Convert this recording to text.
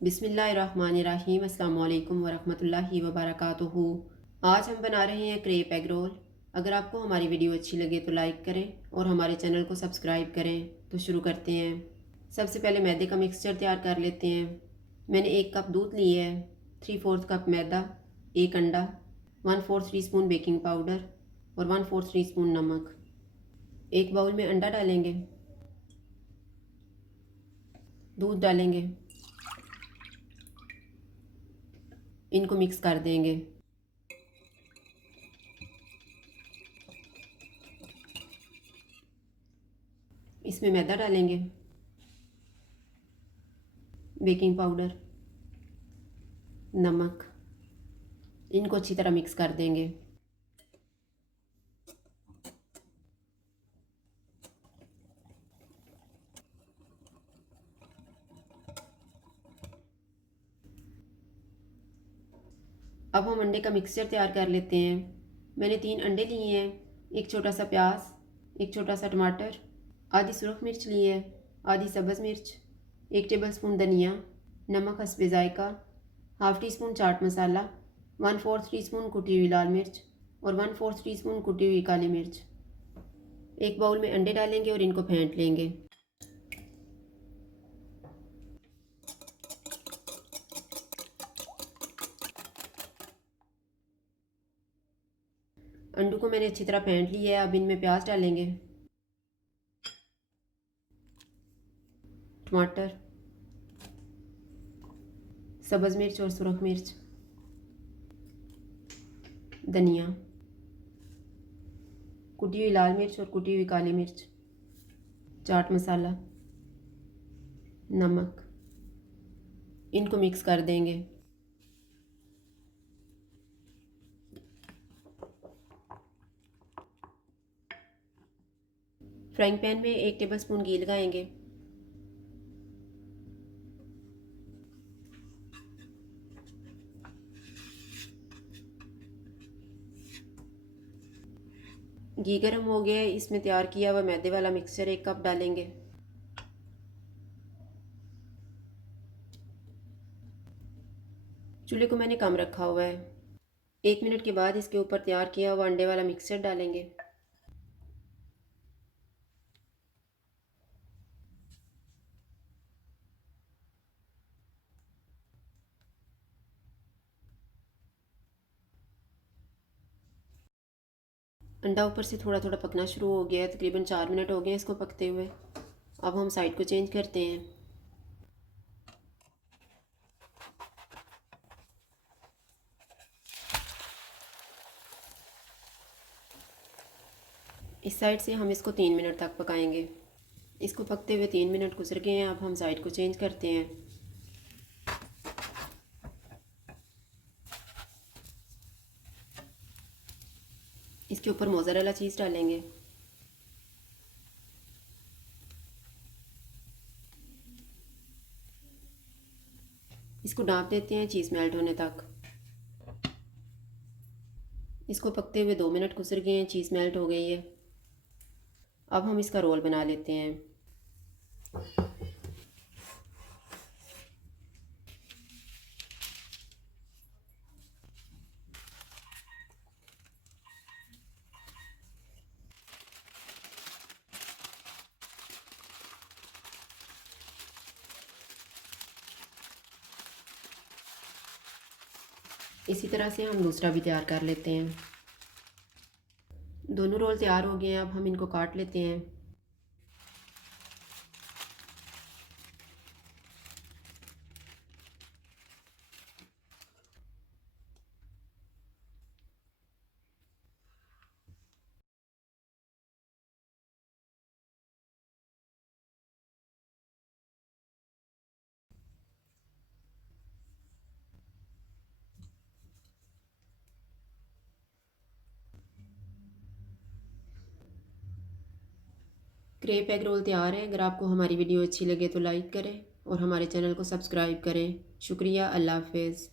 बिस्मिल्लाहिर्रहमानिर्रहीम। अस्सलाम वालेकुम वरहमतुल्लाहि वबरकातुहू। आज हम बना रहे हैं क्रेप एग रोल। अगर आपको हमारी वीडियो अच्छी लगे तो लाइक करें और हमारे चैनल को सब्सक्राइब करें। तो शुरू करते हैं। सबसे पहले मैदे का मिक्सचर तैयार कर लेते हैं। मैंने 1 कप दूध लिए है, 3/4 कप मैदा, 1 अंडा, 1/4 टीस्पून बेकिंग पाउडर और 1/4 टीस्पून नमक। एक बाउल में अंडा डालेंगे, दूध डालेंगे, इनको मिक्स कर देंगे। इसमें मैदा डालेंगे, बेकिंग पाउडर, नमक, इनको अच्छी तरह मिक्स कर देंगे। अब हम अंडे का मिक्सचर तैयार कर लेते हैं। मैंने 3 अंडे लिए हैं, एक छोटा सा प्याज, एक छोटा सा टमाटर, आधी सुरख मिर्च ली है, आधी सब्ज़ मिर्च, 1 टेबलस्पून धनिया, नमक हस्बे ज़ायका, half tea spoon chaat masala, 1/4 teaspoon कुटी हुई लाल मिर्च और 1/4 टीस्पून कुटी हुई काली मिर्च। एक बाउल में अंडे डालेंगे और इनको फेंट लेंगे। अंडों को मैंने अच्छी तरह फेंट लिया है। अब इनमें प्याज डालेंगे, टमाटर, सब्ज़ मिर्च और सुरख मिर्च, धनिया, कुटी हुई लाल मिर्च और कुटी हुई काली मिर्च, चाट मसाला, नमक, इनको मिक्स कर देंगे। फ्राइंग पैन में 1 टेबलस्पून घी लगाएंगे। घी गर्म हो गया है, इसमें तैयार किया हुआ मैदे वाला मिक्सचर 1 कप डालेंगे। चूल्हे को मैंने कम रखा हुआ है। 1 मिनट के बाद इसके ऊपर तैयार किया हुआ अंडे वाला मिक्सचर डालेंगे। अंडा ऊपर से थोड़ा थोड़ा पकना शुरू हो गया है। तकरीबन 4 मिनट हो गए हैं इसको पकते हुए। अब हम साइड को चेंज करते हैं। इस साइड से हम इसको 3 मिनट तक पकाएंगे। इसको पकते हुए 3 मिनट गुजर गए हैं। अब हम साइड को चेंज करते हैं। इसके ऊपर मोज़रेला चीज़ डालेंगे। इसको ढाँप देते हैं चीज़ मेल्ट होने तक। इसको पकते हुए 2 मिनट गुजर गए हैं, चीज़ मेल्ट हो गई है। अब हम इसका रोल बना लेते हैं। इसी तरह से हम दूसरा भी तैयार कर लेते हैं। दोनों रोल तैयार हो गए हैं। अब हम इनको काट लेते हैं। क्रेप एग रोल तैयार है। अगर आपको हमारी वीडियो अच्छी लगे तो लाइक करें और हमारे चैनल को सब्सक्राइब करें। शुक्रिया। अल्लाह हाफ़िज़।